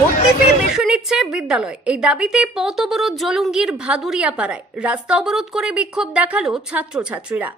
ভর্তি ফি বেশি নিচ্ছে বিদ্যালয়, এই দাবিতে পথ অবরোধ জলঙ্গির ভাদুরিয়া পাড়ায়। রাস্তা অবরোধ করে বিক্ষোভ দেখালো ছাত্রছাত্রীরা।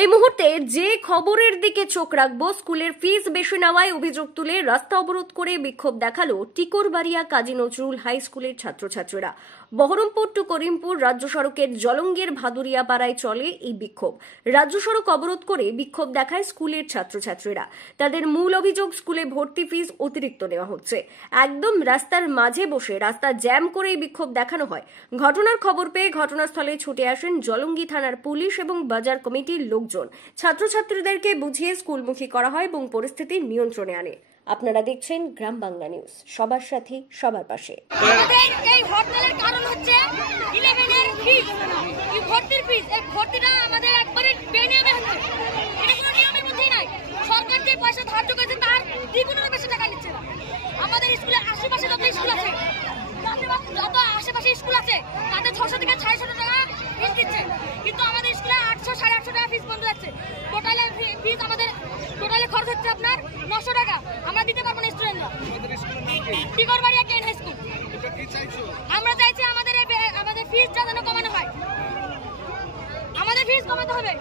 এই মুহূর্তে যে খবরের দিকে চোখ রাখবো, স্কুলের ফিস বেশি নেওয়ায় অভিযোগ তুলে রাস্তা অবরোধ করে বিক্ষোভ দেখালো টিকরবাড়িয়া কাজী নজরুল হাই স্কুলের ছাত্রছাত্রীরা। বহরমপুর টু করিমপুর রাজ্য সড়কের জলঙ্গির ভাদুরিয়া পাড়ায় চলে এই বিক্ষোভ। রাজ্য সড়ক অবরোধ করে বিক্ষোভ দেখায় স্কুলের ছাত্রছাত্রীরা। তাদের মূল অভিযোগ, স্কুলে ভর্তি ফিস অতিরিক্ত নেওয়া হচ্ছে। একদম রাস্তার মাঝে বসে রাস্তা জ্যাম করে বিক্ষোভ দেখানো হয়। ঘটনার খবর পেয়ে ঘটনাস্থলে ছুটে আসেন জলঙ্গি থানার পুলিশ এবং বাজার কমিটির লোকজন। ছাত্রছাত্রীদেরকে বুঝিয়ে স্কুলমুখী করা হয় এবং পরিস্থিতি নিয়ন্ত্রণে আনে। আপনারা দেখছেন গ্রাম বাংলা নিউজ, সবার সাথে সবার পাশে। এই হরতালের কারণ হচ্ছে 11 এর ফিস, এই ভর্তির ফিস, এই ভর্তিটা আমাদের একবারে বেনিয়মে হচ্ছে। এটা কোনো নিয়মের মধ্যেই নাই। সরকার যে পয়সা ধার্য করেছে তার দ্বিগুণের বেশি টাকা নিচ্ছে না। আমাদের স্কুলে আশেপাশে যত স্কুল আছে, যত আশেপাশে স্কুল আছে তাদের 600 থেকে 650 টাকা ফিস দিচ্ছে, কিন্তু আমাদের স্কুলে 800 850 টাকা ফিস বন্ধ যাচ্ছে। টোটালে ফিস আমাদের টোটালে খরচ হচ্ছে আপনার 900 টাকা। আমরা দিতে পারবো না স্টুডেন্টরা। টিকরবাড়িয়া কেন হাই স্কুল আমরা চাইছি আমাদের ফিস যেন কমানো হয়, আমাদের ফিস কমাতে হবে।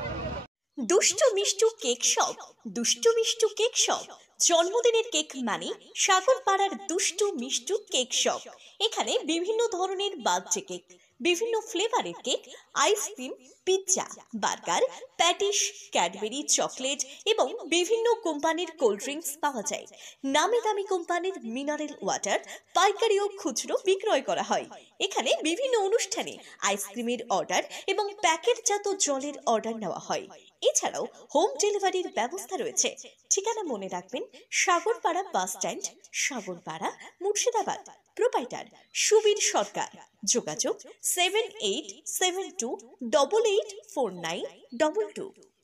দুষ্টু মিষ্টু কেক শপ, দুষ্টু মিষ্টু কেক শপ। জন্মদিনের কেক মানে সাগরপাড়ার দুষ্টু মিষ্টু কেক শপ। এখানে বিভিন্ন ধরনের বার্থডে কেক, বিভিন্ন ফ্লেভারের cake, ice cream, pizza, burger, patties, Cadbury, chocolate এবং বিভিন্ন কোম্পানির কোল্ড ড্রিঙ্কস পাওয়া যায়। নামি দামি কোম্পানির মিনারেল ওয়াটার পাইকারি ও খুচরো বিক্রয় করা হয়। এখানে বিভিন্ন অনুষ্ঠানে আইসক্রিমের অর্ডার এবং প্যাকেটজাত জলের অর্ডার নেওয়া হয়। এছাড়াও হোম ডেলিভারির ব্যবস্থা রয়েছে। ঠিকানা মনে রাখবেন, Sagarpara bus stand, Sagarpara, Murshidabad. Proprietor Subir Sarkar. যোগাযোগ 7872884922।